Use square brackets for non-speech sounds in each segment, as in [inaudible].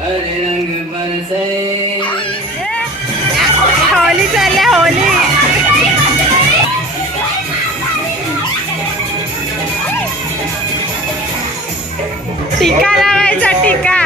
हरे रंग बरसे। होली चालले होली. टीका लावायचा टीका.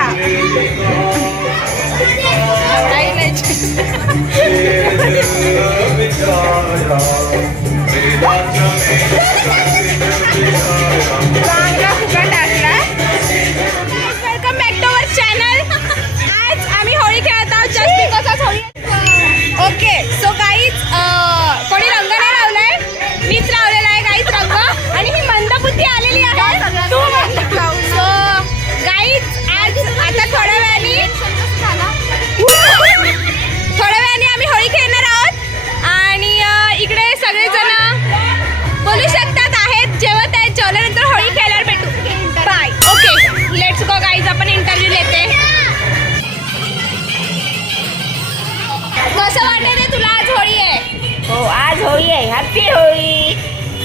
आज होळी आहे happy Holi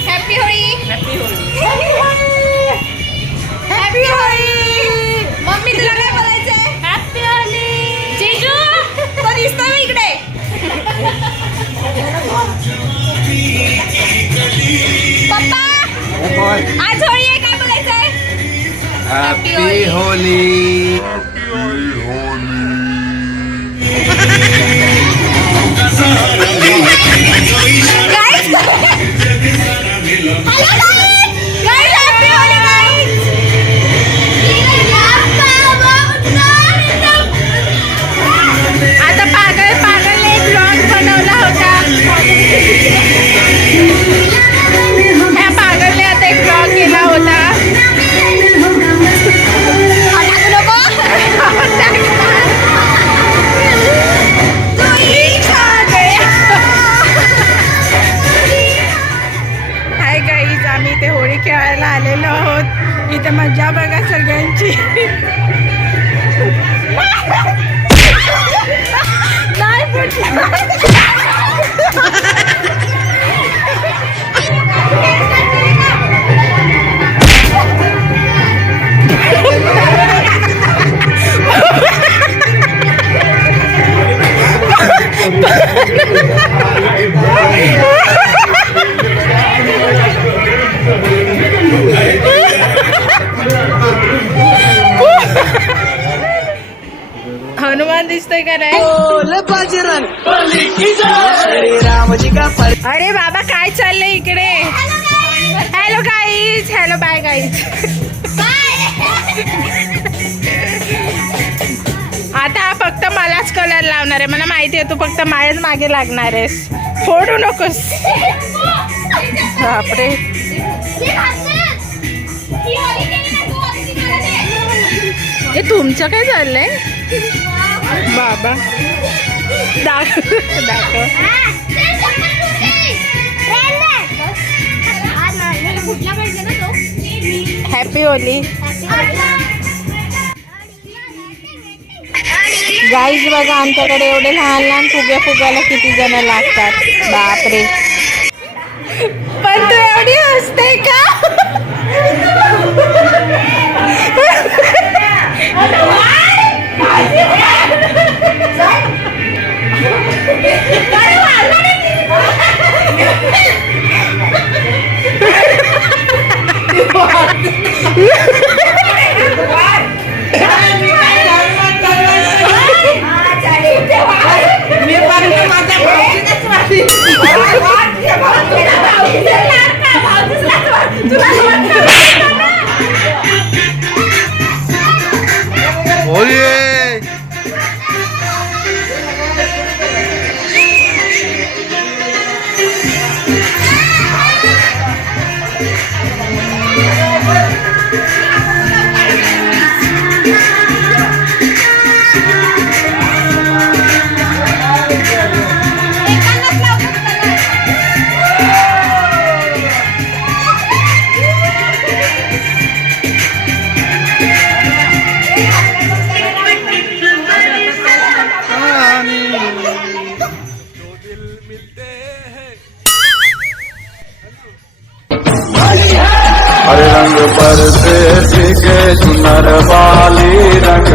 happy Holi happy Holi happy Holi mummy तुला काय बोलायचंय हॅपी होळी जिजू तो दिसतोय मी इकडे पप्पा आज होळी आहे काय बोलायचंय happy Holy Guys! Bye. de manjar para gastar ganchi. Hanuman दिसतोय का नाही? अरे बाबा काय चाललंय इकडे? Hello guys hello bye guys आता हा फक्त मलाच कलर लावणार आहे. मला माहिती आहे तू फक्त माझ्याच मागे लागणार आहेस. फोडू नकोस. बापरे. हे तुमचं काय चाललंय? बाबा दाखव दाखव हॅपी होली गाईज बघा आमच्याकडे एवढे लहान लहान फुग्या फुग्याला किती जण लागतात. बापरे. पण तू एवढी हसते का? [laughs] [laughs] ¿Qué? हरे रंग पर से सीखे सुनर वाली रंग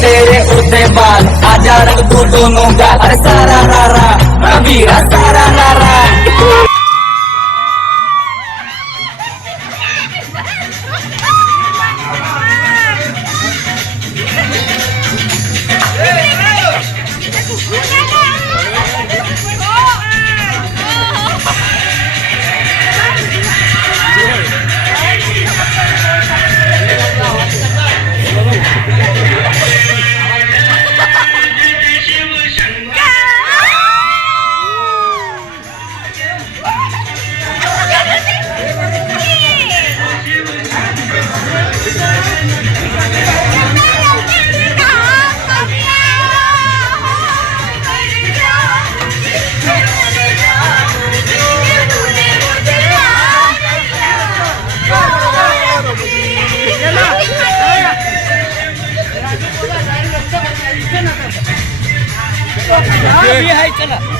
तेरे उठे बाल आजा रंग दो दोनों गाल अरे सारा रारा रवीरा सारा रारा।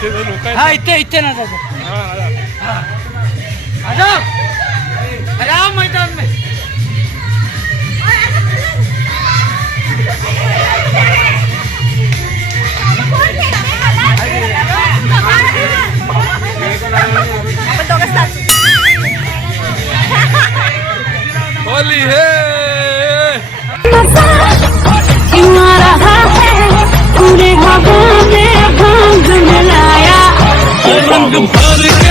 हा इथे इथे ना दादा आराम From your.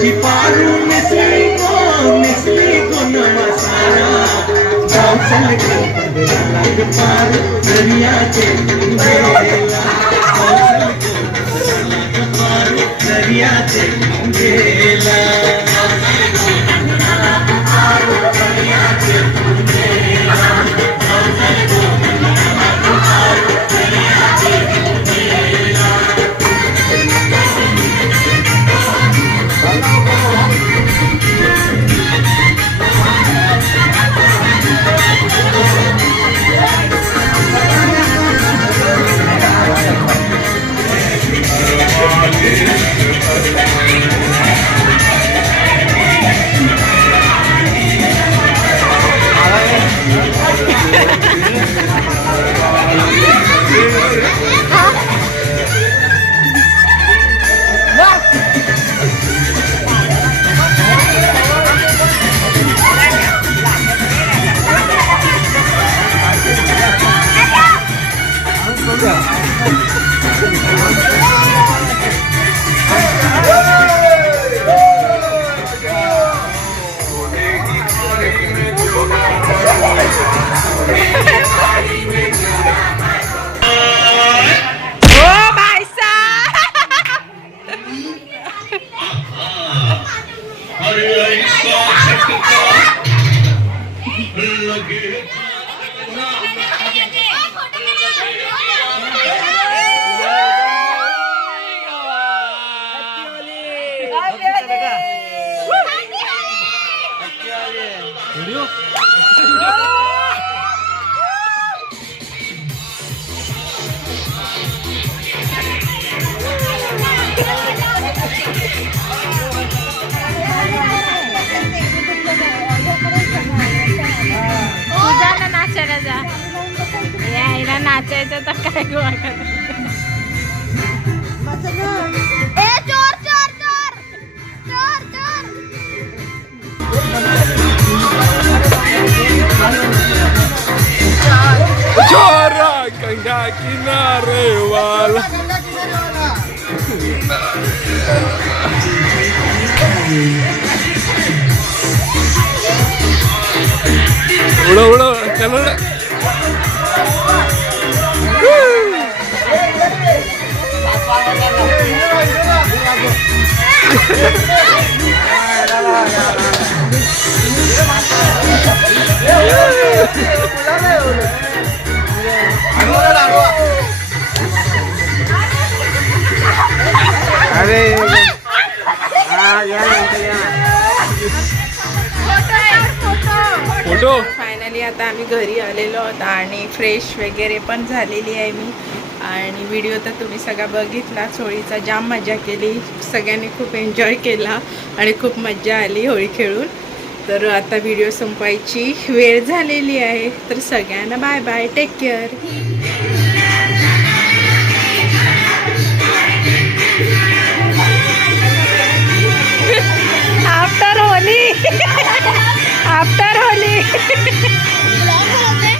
मिसळची पारू मिसळी को मिसळी को नमसारा गाव चालके लाग पारू दर्याचे गेला गाव चालके लाग पारू दर्याचे गेला लगे gue makan maksudnya eh cor cor cor cor cor Chora ganga kinare wala उड़ो उड़ो चलो उडो. फोटो फायनली आता आम्ही घरी आलेलो आहोत आणि फ्रेश वगैरे पण झालेली आहे मी आणि व्हिडिओ तर तुम्ही सगळा बघितला. होळीचा जाम मजा केली. सगळ्यांनी खूप एन्जॉय केला आणि खूप मजा आली होळी खेळून. तर आता व्हिडिओ संपवायची वेळ झालेली आहे. तर सगळ्यांना bye bye take care after Holi after Holi